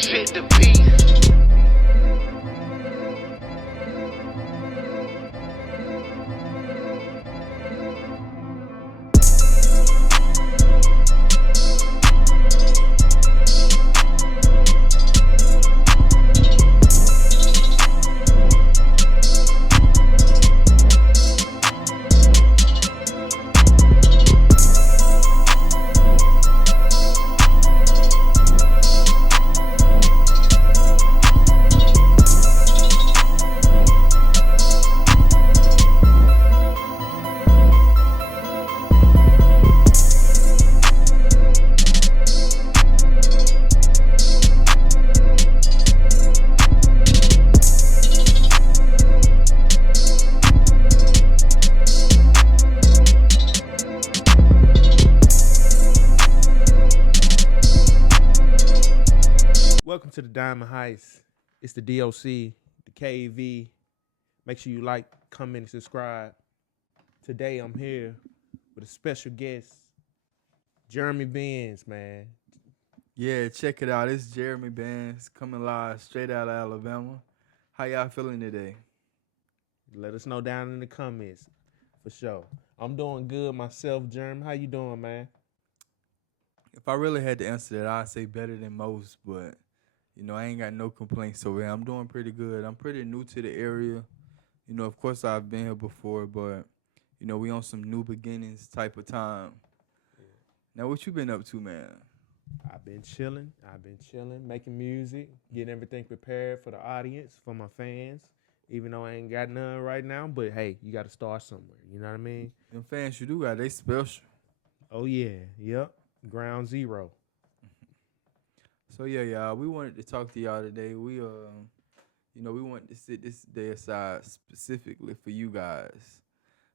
Hit the beat. Welcome to the Diamond Heist. It's the DOC, the KV. Make sure you like, comment, and subscribe. Today I'm here with a special guest, Jeremy Benz, man. Yeah, check it out. It's Jeremy Benz coming live straight out of Alabama. How y'all feeling today? Let us know down in the comments, for sure. I'm doing good myself, Jeremy. How you doing, man? If I really had to answer that, I'd say better than most, but I ain't got no complaints over here. I'm doing pretty good. I'm pretty new to the area. Of course I've been here before, but we on some new beginnings type of time. Yeah. Now, what you been up to, man? I've been chilling, making music, getting everything prepared for the audience, for my fans. Even though I ain't got none right now, but hey, you got to start somewhere. You know what I mean? Them fans you do got, they special. Oh yeah, yep. Ground zero. So yeah, y'all, we wanted to talk to y'all today. We we wanted to set this day aside specifically for you guys.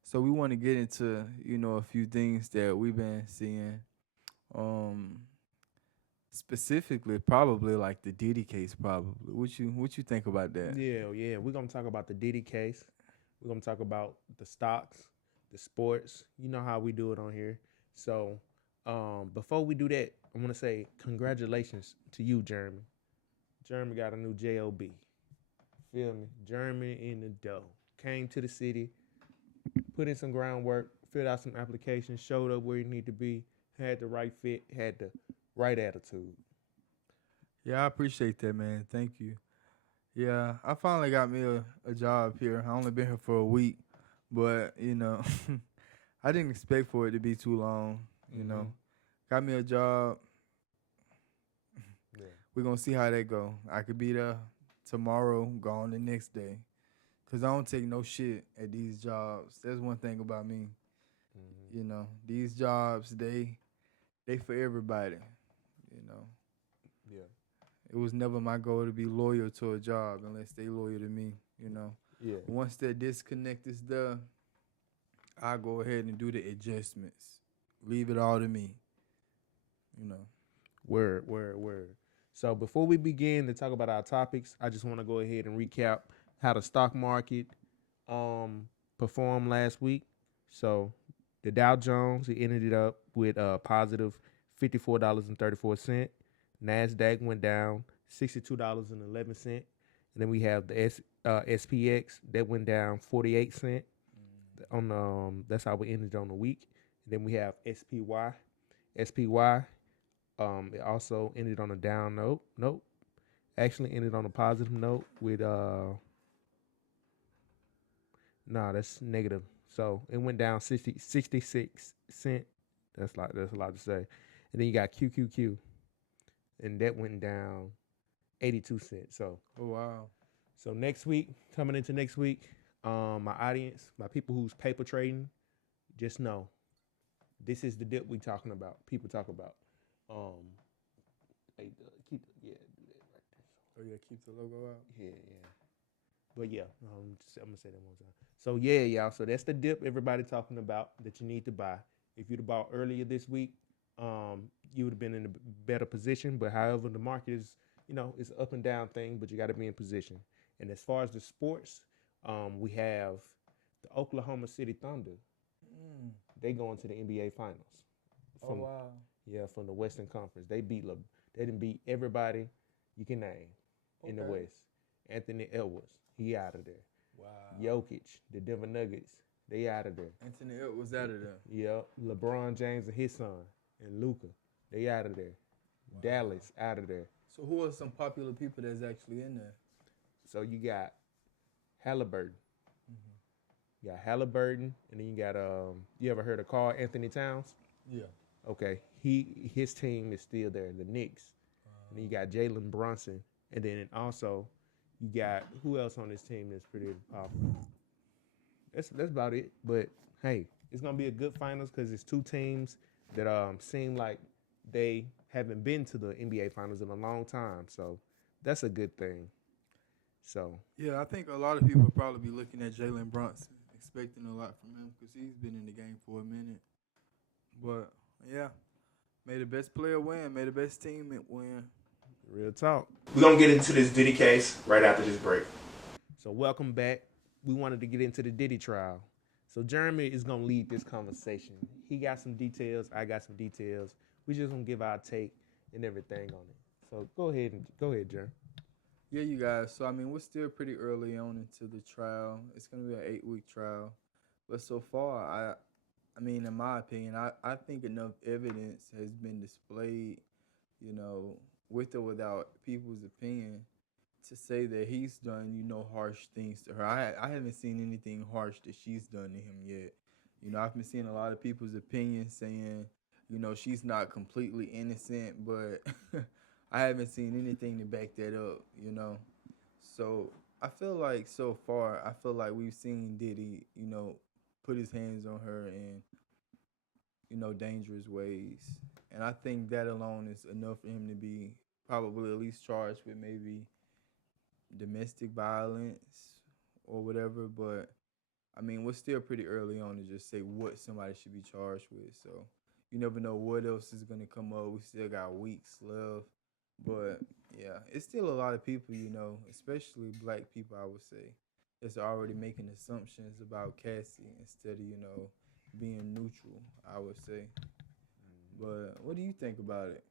So we want to get into, a few things that we've been seeing. Specifically, probably like the Diddy case. Probably, what you think about that? Yeah. We're gonna talk about the Diddy case. We're gonna talk about the stocks, the sports. You know how we do it on here. So, before we do that, I want to say congratulations to you, Jeremy. Jeremy got a new job. Feel me? Jeremy in the dough. Came to the city, put in some groundwork, filled out some applications, showed up where you need to be, had the right fit, had the right attitude. Yeah, I appreciate that, man. Thank you. Yeah, I finally got me a job here. I only been here for a week, but I didn't expect for it to be too long. Got me a job. Yeah. We're gonna see how that go. I could be there tomorrow, gone the next day, cause I don't take no shit at these jobs. That's one thing about me. Mm-hmm. These jobs they for everybody. Yeah. It was never my goal to be loyal to a job unless they loyal to me. Yeah. Once that disconnect is there, I go ahead and do the adjustments. Leave it all to me. Word. So before we begin to talk about our topics, I just want to go ahead and recap how the stock market performed last week. So the Dow Jones, it ended up with a positive $54.34. NASDAQ went down $62.11. And then we have the SPX that went down 48 cents. That's how we ended on the week. And then we have SPY. It also ended on a down note. Nope. Actually ended on a positive note with that's negative. So it went down 66 cents. That's a lot to say. And then you got QQQ. And that went down 82 cents. So wow. So coming into next week, my audience, my people who's paper trading, just know this is the dip we talking about. People talk about. Do that right there. Oh yeah, keep the logo out. Yeah. But yeah, I'm gonna say that one time. So yeah, y'all. So that's the dip everybody talking about that you need to buy. If you'd have bought earlier this week, you would have been in a better position. But however, the market is, it's an up and down thing. But you got to be in position. And as far as the sports, we have the Oklahoma City Thunder. They going to the NBA Finals. Wow. Yeah, from the Western Conference. They didn't beat everybody. you can name in the Okay. West. Anthony Edwards, he out of there. Wow. Jokic, the Denver Nuggets, they out of there. Anthony Edwards out of there. Yep. LeBron James and his son and Luca, they out of there. Wow. Dallas out of there. So who are some popular people that's actually in there? So you got Halliburton. Mm-hmm. You got Halliburton, and then you got you ever heard of Karl Anthony Towns? Yeah. Okay, his team is still there, the Knicks. And then you got Jalen Brunson, and then also you got who else on this team that's pretty popular? That's about it. But hey, it's gonna be a good finals because it's two teams that seem like they haven't been to the NBA finals in a long time. So that's a good thing. So Yeah, I think a lot of people probably be looking at Jalen Brunson, expecting a lot from him because he's been in the game for a minute. But yeah, may the best player win. May the best team win. real talk. We're gonna get into this Diddy case right after this break. So welcome back. We wanted to get into the Diddy trial. So Jeremy is gonna lead this conversation. He got some details. I got some details. We just gonna give our take and everything on it. So go ahead, Jeremy. Yeah, you guys. So I mean, we're still pretty early on into the trial. It's gonna be an 8-week trial, but so far, I mean, in my opinion, I think enough evidence has been displayed, with or without people's opinion, to say that he's done, harsh things to her. I haven't seen anything harsh that she's done to him yet. I've been seeing a lot of people's opinions saying, she's not completely innocent, but I haven't seen anything to back that up, So I feel like so far, we've seen Diddy, put his hands on her in, dangerous ways. And I think that alone is enough for him to be probably at least charged with maybe domestic violence or whatever. But I mean, we're still pretty early on to just say what somebody should be charged with. So you never know what else is going to come up. We still got weeks left. But yeah, it's still a lot of people, especially black people, I would say, that's already making assumptions about Cassie instead of, being neutral, I would say. But what do you think about it?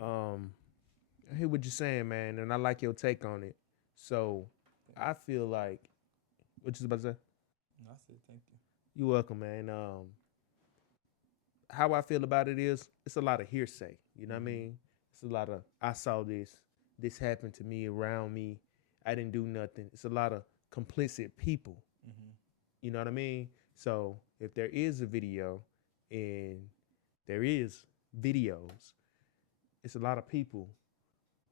I hear what you're saying, man, and I like your take on it. So I feel like what you about to say? I said thank you. You're welcome, man. How I feel about it is it's a lot of hearsay. You know what I mean? It's a lot of I saw this happened to me, around me. I didn't do nothing. It's a lot of complicit people. Mm-hmm. You know what I mean? So if there is a video and there is videos, it's a lot of people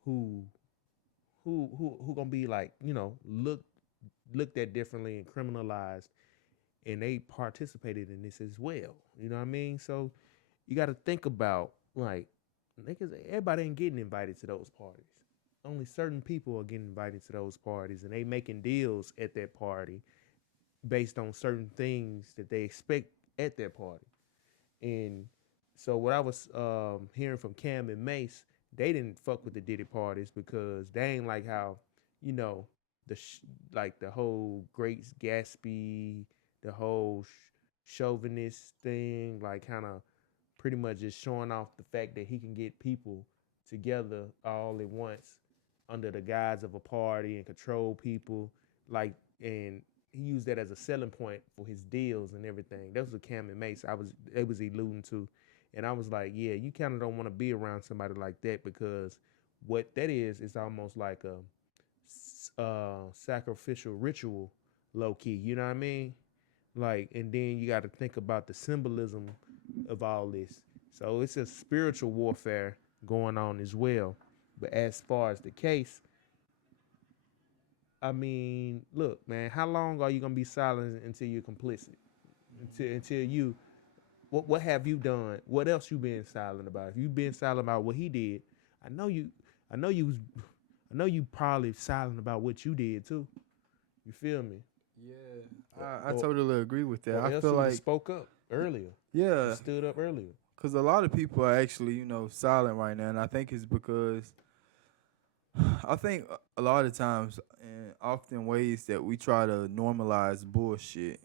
who gonna be like, looked at differently and criminalized, and they participated in this as well. You know what I mean? So you got to think about, like, niggas, everybody ain't getting invited to those parties. Only certain people are getting invited to those parties, and they making deals at that party based on certain things that they expect at that party. And so what I was hearing from Cam and Mace, they didn't fuck with the Diddy parties because they ain't like how, the whole Great Gatsby, the whole chauvinist thing, like kind of pretty much just showing off the fact that he can get people together all at once under the guise of a party and control people, and he used that as a selling point for his deals and everything. That was what Cam and Mace they was alluding to. And I was like, yeah, you kind of don't want to be around somebody like that, because what that is almost like a sacrificial ritual, low key. You know what I mean? Like, and then you got to think about the symbolism of all this. So it's a spiritual warfare going on as well. But as far as the case, I mean, look, man, how long are you gonna be silent until you're complicit? Until you, what have you done? What else you been silent about? If you've been silent about what he did, I know you probably silent about what you did too. You feel me? Yeah, I totally agree with that. I feel you like spoke up earlier. Yeah, You stood up earlier. because a lot of people are actually, silent right now, and I think it's because I think a lot of times and often ways that we try to normalize bullshit.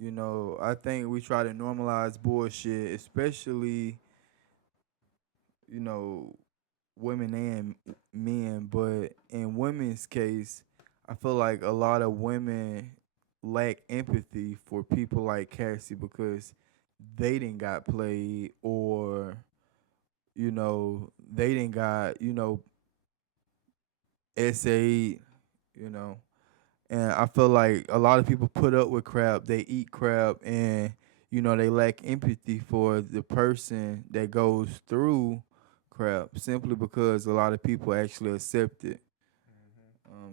I think we try to normalize bullshit, especially, you know, women and men, but in women's case, I feel like a lot of women lack empathy for people like Cassie because they didn't got played or they didn't got essayed, you know. And I feel like a lot of people put up with crap, they eat crap, and they lack empathy for the person that goes through crap simply because a lot of people actually accept it.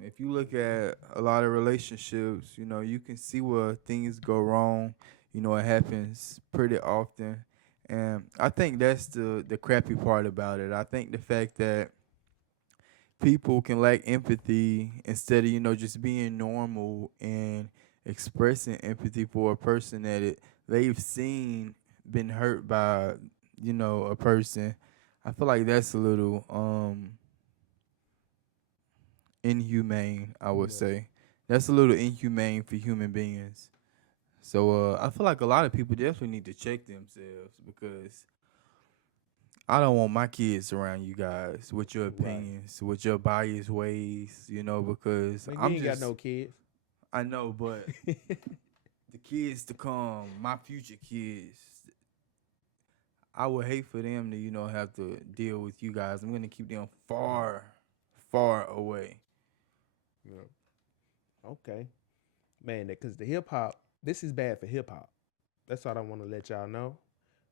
If you look at a lot of relationships, you can see where things go wrong. It happens pretty often. And I think that's the crappy part about it. I think the fact that people can lack empathy instead of just being normal and expressing empathy for a person that they've seen been hurt by a person. I feel like that's a little inhumane, I would Yeah. say. That's a little inhumane for human beings. So I feel like a lot of people definitely need to check themselves because I don't want my kids around you guys with your Right. opinions, with your biased ways, because Man, you I'm ain't got just, no kids. I know, but the kids to come, my future kids, I would hate for them to, have to deal with you guys. I'm going to keep them far, far away. Yeah. Okay. Man, because the hip hop, this is bad for hip hop. That's what I want to let y'all know.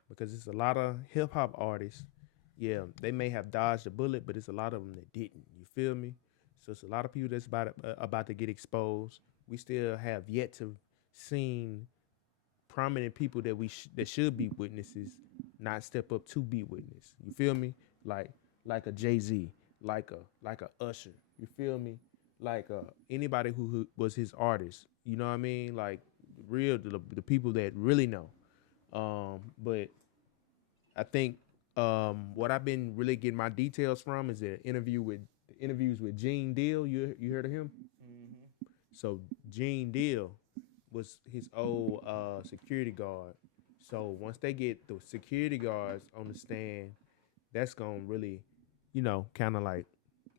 Because it's a lot of hip hop artists. Yeah, they may have dodged a bullet, but it's a lot of them that didn't. You feel me? So it's a lot of people that's about to get exposed. We still have yet to seen prominent people that that should be witnesses not step up to be witness. You feel me? Like like a Jay-Z, like a Usher. You feel me? Like anybody who was his artist. You know what I mean? Like real the people that really know. But I think what I've been really getting my details from is the interviews with Gene Deal. You heard of him? So Gene Deal was his old security guard. So once they get the security guards on the stand, that's gonna really, kind of like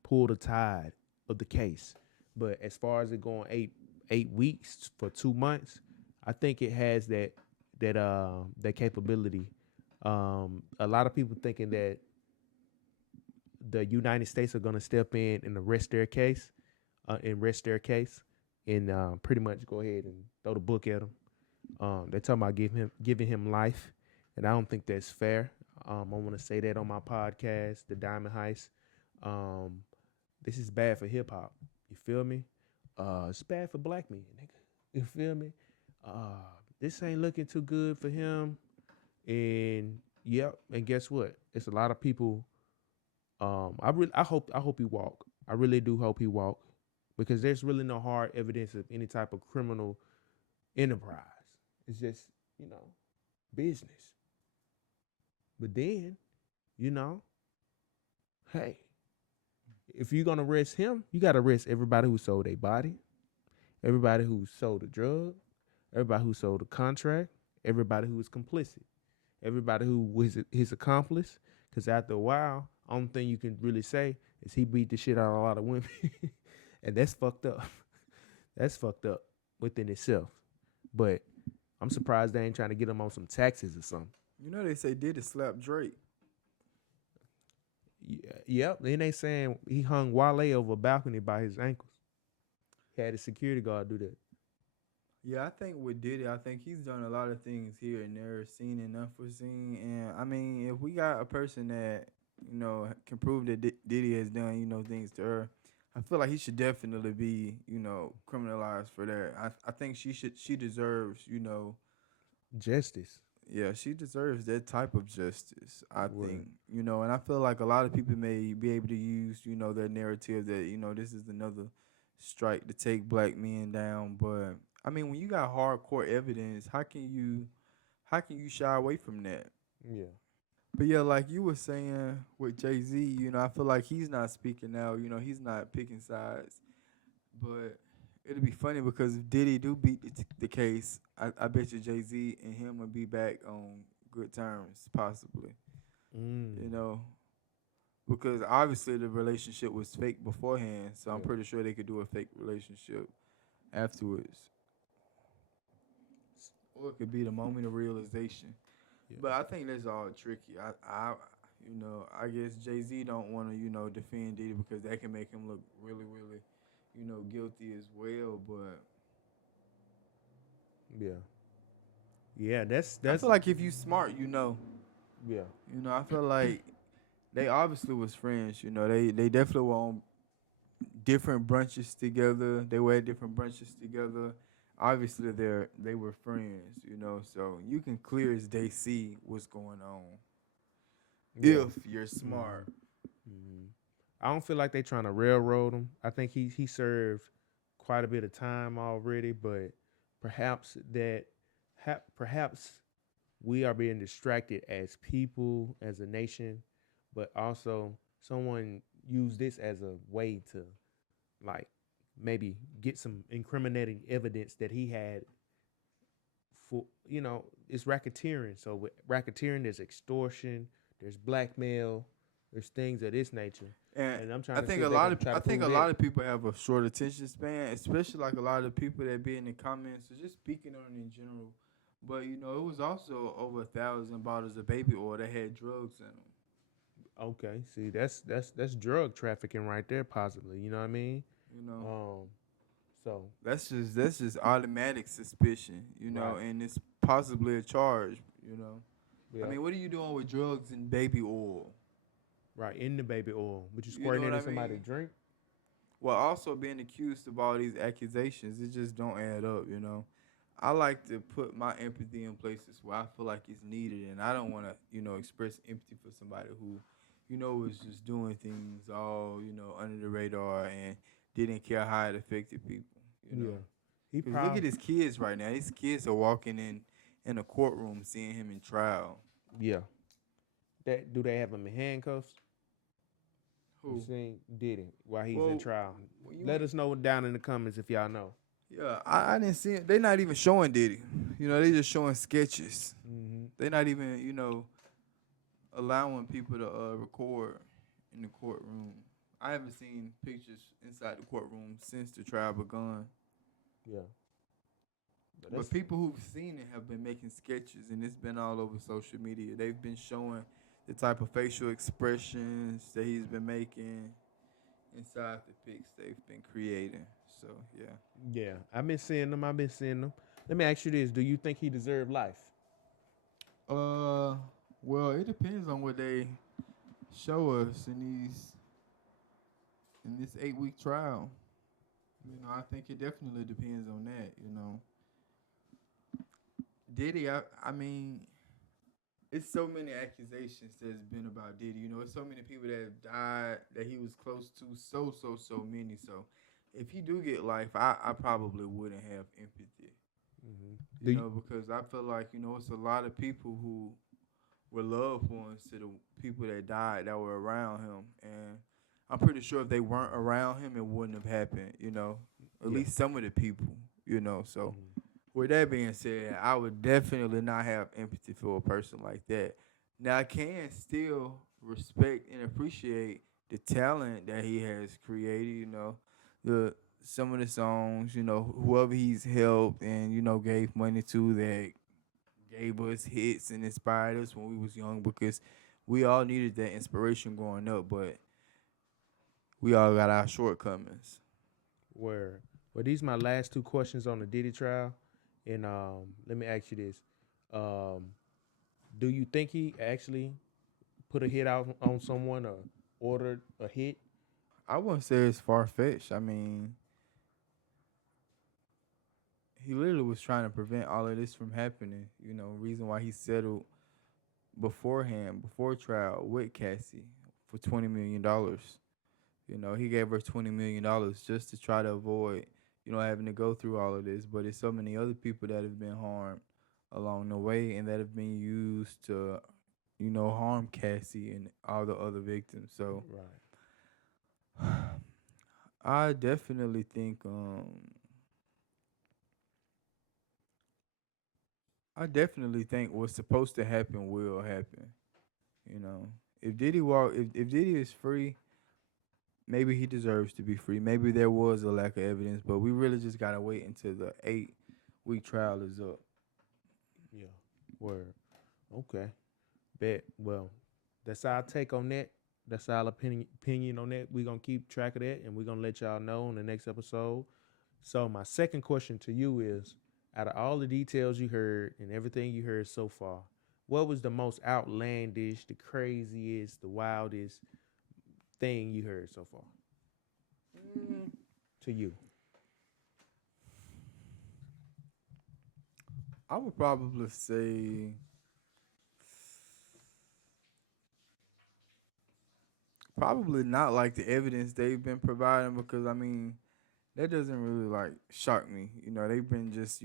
pull the tide of the case. But as far as it going 8 weeks for 2 months, I think it has that capability. A lot of people thinking that the United States are gonna step in and arrest their case, and pretty much go ahead and throw the book at him. They're talking about giving him life, and I don't think that's fair. I want to say that on my podcast, the Diamond Heist. Um, this is bad for hip hop. You feel me? It's bad for black men, nigga. You feel me? This ain't looking too good for him. And yep, and guess what? It's a lot of people. I hope he walk. I really do hope he walk, because there's really no hard evidence of any type of criminal enterprise. It's just business. But then, you know, hey, if you're gonna arrest him, you gotta arrest everybody who sold a body, everybody who sold a drug, everybody who sold a contract, everybody who was complicit, everybody who was his accomplice. Because after a while, only thing you can really say is he beat the shit out of a lot of women, and that's fucked up. That's fucked up within itself. But I'm surprised they ain't trying to get him on some taxes or something. They say Diddy slap Drake. Yeah, yep. Then they saying he hung Wale over a balcony by his ankles. He had a security guard do that. Yeah, I think with Diddy, I think he's done a lot of things here and there, seen and unforeseen. And I mean, if we got a person that can prove that Diddy has done things to her, I feel like he should definitely be criminalized for that. I think she deserves Justice. yeah, she deserves that type of justice. I Word. think and I feel like a lot of people may be able to use their narrative that this is another strike to take black men down, but I mean, when you got hardcore evidence, how can you shy away from that? Yeah. But yeah, like you were saying with Jay-Z, I feel like he's not speaking now. He's not picking sides. But it'll be funny because if Diddy do beat the case, I bet you Jay-Z and him will be back on good terms, possibly. You Mm. know, because obviously the relationship was fake beforehand. So I'm Yeah. pretty sure they could do a fake relationship afterwards, or it could be the moment of realization. Yeah. But I think that's all tricky. I guess Jay-Z don't want to, defend Diddy because that can make him look really, really, guilty as well. But Yeah. Yeah. I That's feel like if you smart, yeah. I feel like they obviously was friends. They definitely were on different brunches together. They were at different brunches together. Obviously, they were friends. So you can clear as day see what's going on Yeah. if you're smart. Hmm. I don't feel like they trying to railroad him. I think he served quite a bit of time already, but perhaps perhaps we are being distracted as people, as a nation, but also someone used this as a way to like maybe get some incriminating evidence that he had for it's racketeering. So with racketeering, there's extortion, there's blackmail, there's things of this nature, And and I'm I trying to see think if a they're lot gonna of try I to think prove a that. lot of people have a short attention span, especially like a lot of people that be in the comments. So just speaking on it in general, but it was also over 1,000 bottles of baby oil that had drugs in them. Okay, see that's drug trafficking right there, possibly. You know what I mean? You know, Um, so that's just automatic suspicion. right, And it's possibly a charge. I yeah, mean, what are you doing with drugs and baby oil? right in the baby oil, but you You know squirting what it in I somebody's mean? drink. While also being accused of all these accusations, it just don't add up. I like to put my empathy in places where I feel like it's needed, and I don't want to, express empathy for somebody who, was just doing things all, under the radar and didn't care how it affected people. Yeah, he Because look probably at his kids right now. His kids are walking in a courtroom seeing him in trial. yeah. That do they have him in handcuffs? You Who? seen Diddy while he's in Well, trial? when you Let us know down in the comments if y'all know. yeah, I didn't see it. They're not even showing Diddy. They just showing sketches. Mm-hmm. They're not even, allowing people to record in the courtroom. I haven't seen pictures inside the courtroom since the trial begun. Yeah, but But people who've seen it have been making sketches, and it's been all over social media. They've been showing the type of facial expressions that he's been making inside the pics they've been creating. So yeah. yeah. I've been seeing them. I've been seeing them. Let me ask you this: do you think he deserved life? Uh, well, it depends on what they show us in this 8-week trial. I think it definitely depends on that. Diddy, I mean, it's so many accusations that's been about Diddy. It's so many people that have died that he was close to. So many. So, if he do get life, I probably wouldn't have empathy. Mm-hmm. Do you, Because I feel like it's a lot of people who were loved ones to the people that died that were around him, and I'm pretty sure if they weren't around him, it wouldn't have happened. At yeah. least some of the people. So Mm-hmm. with that being said, I would definitely not have empathy for a person like that. Now I can still respect and appreciate the talent that he has created. The some of the songs. Whoever he's helped and gave money to that gave us hits and inspired us when we was young because we all needed that inspiration growing up, but we all got our shortcomings. Where? Well, these my last two questions on the Diddy trial, and let me ask you this: um, do you think he actually put a hit out on someone or ordered a hit? I wouldn't say it's far fetched. I mean, he literally was trying to prevent all of this from happening. Reason why he settled beforehand, before trial, with Cassie for $20 million. He gave her $20 million just to try to avoid, having to go through all of this. But it's so many other people that have been harmed along the way and that have been used to, harm Cassie and all the other victims. So Right. I definitely think what's supposed to happen will happen. You know, if Diddy is free, maybe he deserves to be free. Maybe there was a lack of evidence, but we really just gotta wait until the 8-week trial is up. Yeah. Word. Okay. Bet. Well, that's our take on that. That's our opinion on that. We're gonna keep track of that, and we're gonna let y'all know in the next episode. So my second question to you is, out of all the details you heard and everything you heard so far, what was the most outlandish, the craziest, the wildest thing you heard so far? To you. I would probably say probably not like the evidence they've been providing, because I mean that doesn't really like shock me. They've been just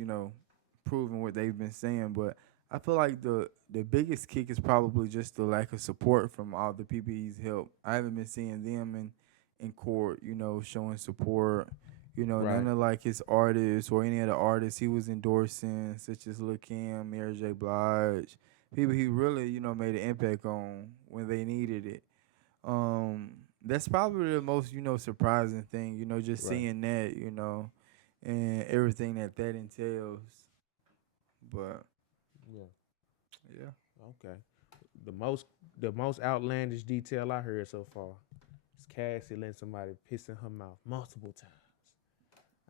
proving what they've been saying, but I feel like the biggest kick is probably just the lack of support from all the people he's helped. I haven't been seeing them in court, showing support. Right. None of like his artists or any of the artists he was endorsing, such as Lil Kim, Mary J. Blige, people he really made an impact on when they needed it. That's probably the most surprising thing, just Right. seeing that, and everything that entails. But yeah. Okay. The most outlandish detail I heard so far is Cassie letting somebody piss in her mouth multiple times.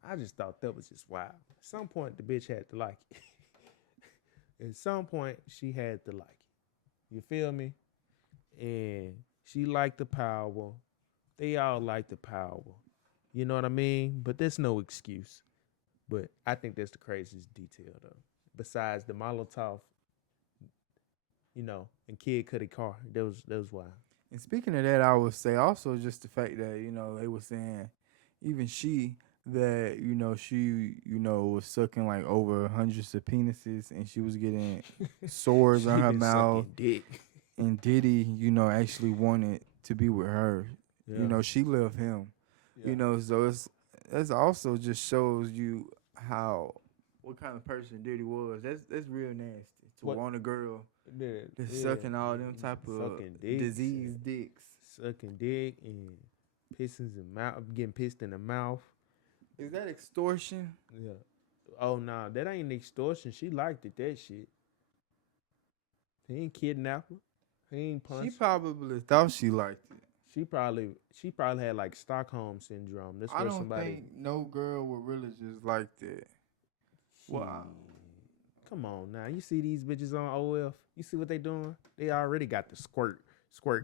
I just thought that was just wild. At some point, the bitch had to like it. At some point, she had to like it. You feel me? And she liked the power. They all like the power. You know what I mean? But there's no excuse. But I think that's the craziest detail, though. Besides the Molotov, and Kid Cudi car. That was wild. And speaking of that, I would say also just the fact that, they were saying even she that, she, was sucking like over hundreds of penises, and she was getting sores on her mouth. Dick. And Diddy, actually wanted to be with her. Yeah. She loved him. Yeah. So that's also just shows you what kind of person Diddy was. That's real nasty to want a girl that's sucking all them type of diseased dicks. Sucking dick and pissing in mouth, getting pissed in the mouth. Is that extortion? Yeah. Oh nah, that ain't extortion. She liked it, that shit. He ain't kidnap her. He ain't punch. She probably thought she liked it. She probably had like Stockholm syndrome. That's I where don't somebody. think no girl would really just like that. Wow. Come on now. You see these bitches on OF? You see what they doing? They already got the squirt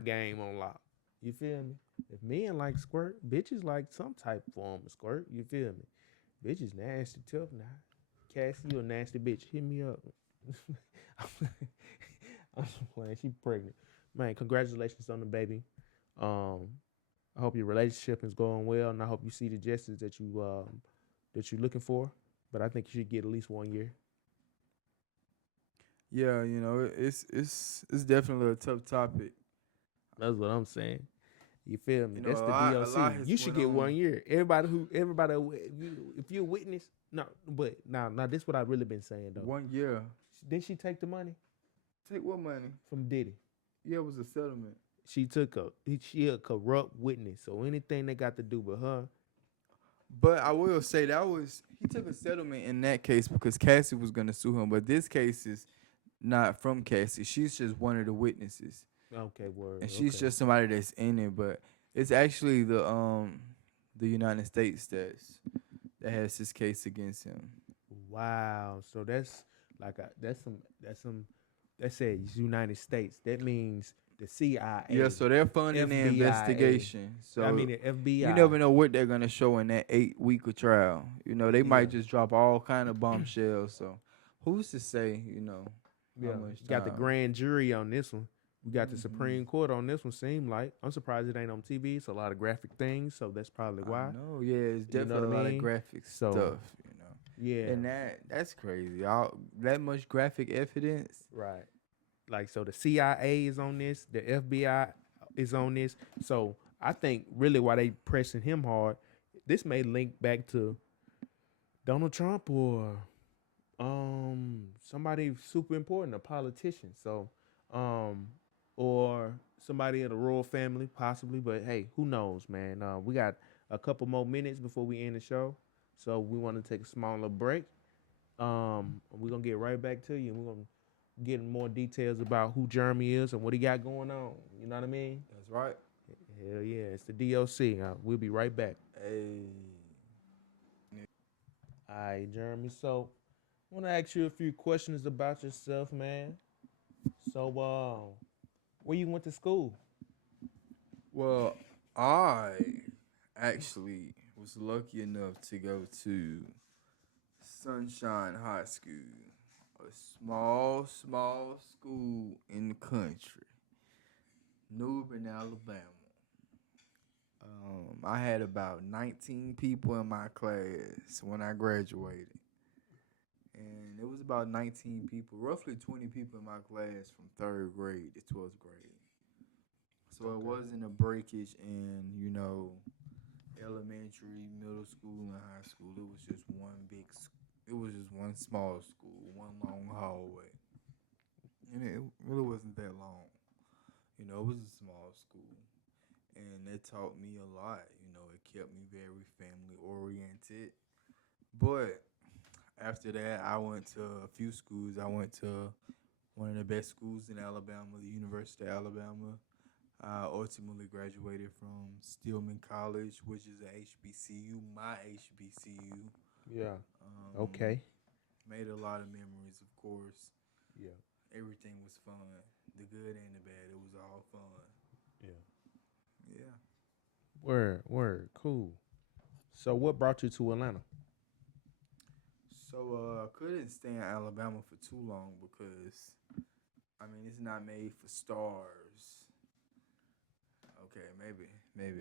game on lock. You feel me? If men like squirt, bitches like some type of form of squirt. You feel me? Bitches nasty tough now. Cassie, you a nasty bitch. Hit me up. I'm just playing. She pregnant. Man, congratulations on the baby. I hope your relationship is going well, and I hope you see the justice that you're looking for. But I think you should get at least 1 year. Yeah, it's definitely a tough topic. That's what I'm saying. You feel me? That's the DLC. You should get 1 year. Everybody, if you're a witness, no. But now this is what I've really been saying though. 1 year. Did she take the money? Take what money? From Diddy. Yeah, it was a settlement. She a corrupt witness. So anything they got to do with her. But I will say he took a settlement in that case because Cassie was gonna sue him. But this case is not from Cassie. She's just one of the witnesses. Okay, word. And she's just somebody that's in it. But it's actually the United States that has this case against him. Wow. So that's like that says United States. That means the CIA. Yeah, so they're funding the investigation. So I mean the FBI. You never know what they're gonna show in that 8-week of trial. They might just drop all kind of bombshells. So who's to say? Yeah. How much time. Got the grand jury on this one. We got the Supreme Court on this one. Seem like I'm surprised it ain't on TV. It's a lot of graphic things, so that's probably why. No, yeah, it's definitely a lot of graphic stuff. Yeah, and that's crazy. That much graphic evidence. Right. Like, so the CIA is on this, the FBI is on this. So I think really why they pressing him hard, this may link back to Donald Trump or somebody super important, a politician. So or somebody in the royal family, possibly. But hey, who knows, man? We got a couple more minutes before we end the show, so we want to take a small little break. We're gonna get right back to you, and we're gonna get more details about who Jeremy is and what he got going on. You know what I mean? That's right. Hell yeah, it's the DOC. We'll be right back. Hey. All right, Jeremy. So, I want to ask you a few questions about yourself, man. So, where you went to school? Well, I actually was lucky enough to go to Sunshine High School, a small school in the country, Newbern, Alabama. I had about 19 people in my class when I graduated. And it was about 19 people, roughly 20 people in my class from 3rd grade to 12th grade. So it wasn't a breakage in, elementary, middle school, and high school. It was just one small school, one long hallway. And it really wasn't that long. It was a small school. And it taught me a lot. It kept me very family oriented. But after that, I went to a few schools. I went to one of the best schools in Alabama, the University of Alabama. I ultimately graduated from Stillman College, which is a HBCU, my HBCU. Yeah. Okay. Made a lot of memories, of course. Yeah. Everything was fun. The good and the bad. It was all fun. Yeah. Yeah. Word. Cool. So, what brought you to Atlanta? So I couldn't stay in Alabama for too long because, it's not made for stars. Okay, maybe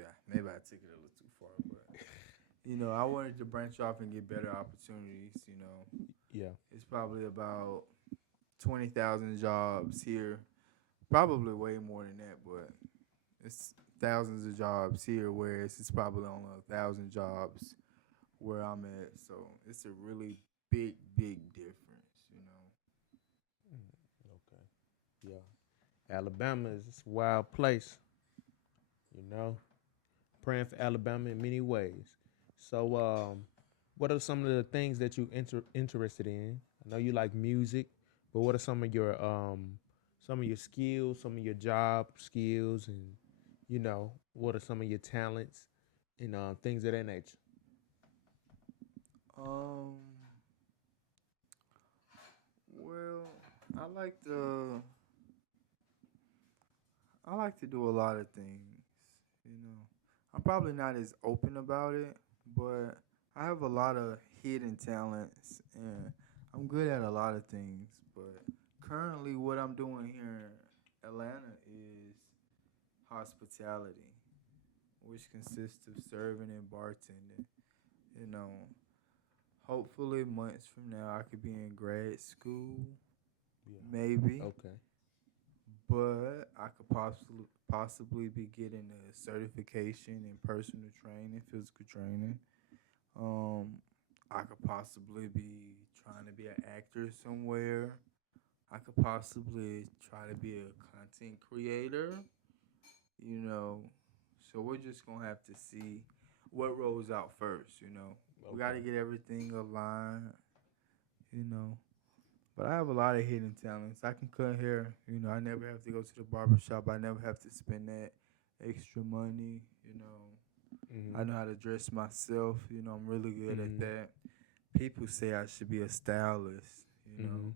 I took it a little too far, but I wanted to branch off and get better opportunities. Yeah. It's probably about 20,000 jobs here, probably way more than that, but it's thousands of jobs here, whereas it's probably only 1,000 jobs where I'm at. So it's a really big difference. Okay. Yeah. Alabama is a wild place. You know, praying for Alabama in many ways. So, what are some of the things that you interested in? I know you like music, but what are some of your skills, some of your job skills, and what are some of your talents and things of that nature? Um, well, I like to do a lot of things. I'm probably not as open about it, but I have a lot of hidden talents and I'm good at a lot of things. But currently, what I'm doing here in Atlanta is hospitality, which consists of serving and bartending. You know, hopefully, months from now, I could be in grad school, Yeah. maybe, Okay. but I could possibly be getting a certification in personal training, physical training. Um, I could possibly be trying to be an actor somewhere. I could possibly try to be a content creator, you know. So we're just gonna have to see what rolls out first. We gotta Okay. get everything aligned, you know. But I have a lot of hidden talents. I can cut hair. I never have to go to the barber shop. I never have to spend that extra money. Mm-hmm. I know how to dress myself. I'm really good at Mm-hmm. that. People say I should be a stylist, you know. Mm-hmm.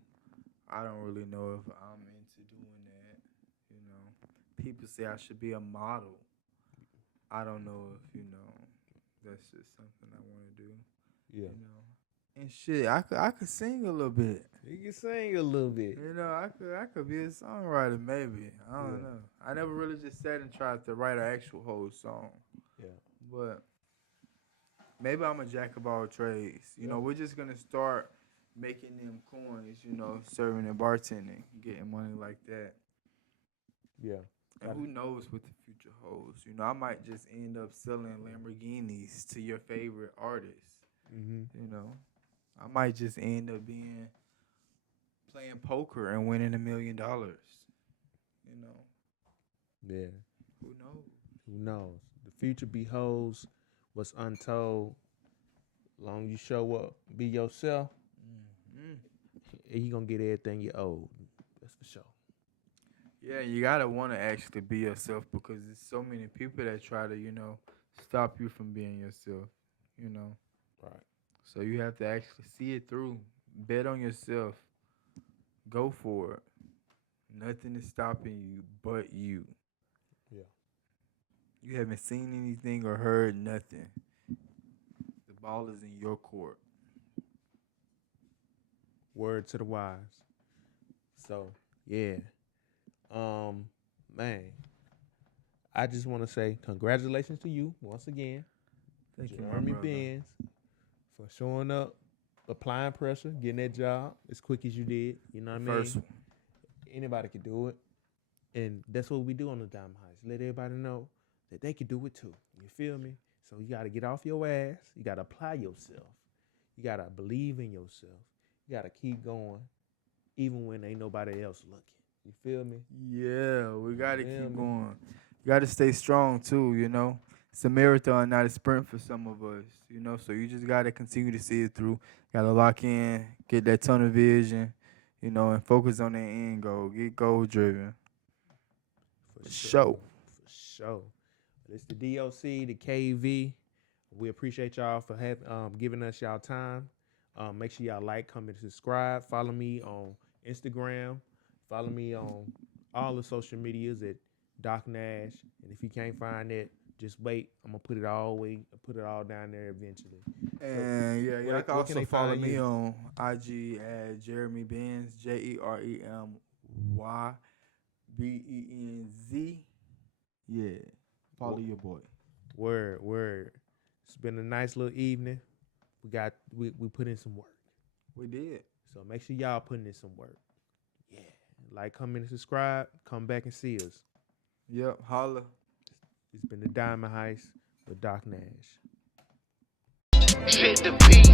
I don't really know if I'm into doing that. People say I should be a model. I don't know if that's just something I want to do, Yeah. you know. And shit, I could sing a little bit. You can sing a little bit. I could be a songwriter maybe. I don't Yeah. know. I never really just sat and tried to write an actual whole song. Yeah. But maybe I'm a jack of all trades. Yeah. We're just gonna start making them coins, serving and bartending, getting money like that. Yeah. And who knows what the future holds? I might just end up selling Lamborghinis to your favorite artists. Mm-hmm. I might just end up playing poker and winning $1 million. You know, Yeah. Who knows? Who knows? The future beholds what's untold. Long as you show up, be yourself, you gonna get everything you owe. That's for sure. Yeah, you gotta want to actually be yourself because there's so many people that try to, stop you from being yourself. You know, Right. so you have to actually see it through. Bet on yourself. Go for it. Nothing is stopping you but you. Yeah. You haven't seen anything or heard nothing. The ball is in your court. Word to the wise. So yeah. Man, I just want to say congratulations to you once again, Thank you, my Jeremy brother. Benz, for showing up, applying pressure, getting that job as quick as you did. You know what I mean? First one. Anybody could do it, and that's what we do on the Diamond Heist. Let everybody know that they can do it too. You feel me? So you got to get off your ass. You got to apply yourself. You got to believe in yourself. You got to keep going, even when ain't nobody else looking. You feel me? Yeah, we gotta Yeah, keep man. going. You gotta stay strong too, It's a marathon, not a sprint for some of us, So you just gotta continue to see it through. Gotta lock in, get that tunnel vision, and focus on that end goal. Get goal driven. For Sure. For sure. It's the DOC, the KV. We appreciate y'all for giving us y'all time. Make sure y'all like, comment, subscribe. Follow me on Instagram. Follow me on all the social medias at Doc Nash. And if you can't find it, just wait. I'm gonna put it all down there eventually. And where y'all can can also they follow find me you? on IG at Jeremy Benz, JeremyBenz. Yeah. Follow your boy. Word. It's been a nice little evening. We put in some work. We did. So make sure y'all putting in some work. Yeah. Like, comment, and subscribe. Come back and see us. Yep. Holla. It's been the Diamond Heist with Doc Nash. Fit the beat.